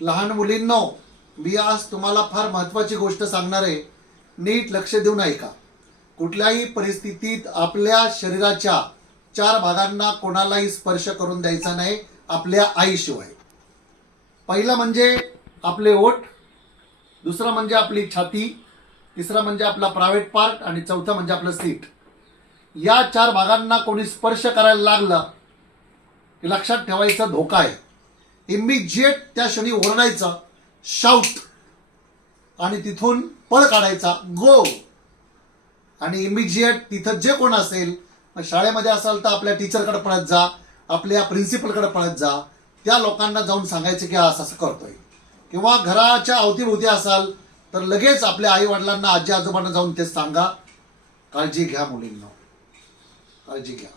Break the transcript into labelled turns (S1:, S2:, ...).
S1: लहान मुलींनो मी आज तुम्हाला फार महत्त्वाची गोष्ट सांगणार आहे. नीट लक्ष देऊन ऐका. कुठल्याही परिस्थितीत आपल्या शरीराच्या चार भागांना कोणालाही स्पर्श करून द्यायचा नाही आपल्या आईशिवाय. पहिलं म्हणजे आपले ओठ दुसरं म्हणजे आपली छाती तिसरं म्हणजे आपला प्रायव्हेट पार्ट आणि चौथं म्हणजे आपलं सीट या चार भागांना कोणी स्पर्श करायला लागलं की लक्षात ठेवायचा धोका आहे. इमिजिएट त्या क्षणी ओरडायचा शाऊट आणि तिथून पळ काढायचा गो आणि इमिजिएट तिथं जे कोण असेल शाळेमध्ये असाल तर आपल्या टीचरकडे पळत जा आपल्या प्रिन्सिपलकडे पळत जा. त्या लोकांना जाऊन सांगायचं की असं असं करतोय. किंवा घराच्या अवतीभोवती असाल तर लगेच आपल्या आई वडिलांना आजी आजोबांना जाऊन ते सांगा काळजी घ्या मुलींना. काळजी घ्या.